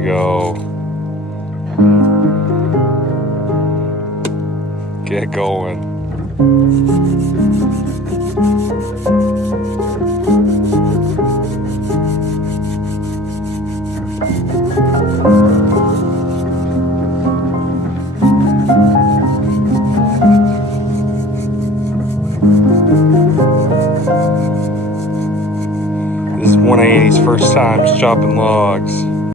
you go. Get going. This is one of Annie's first times chopping logs.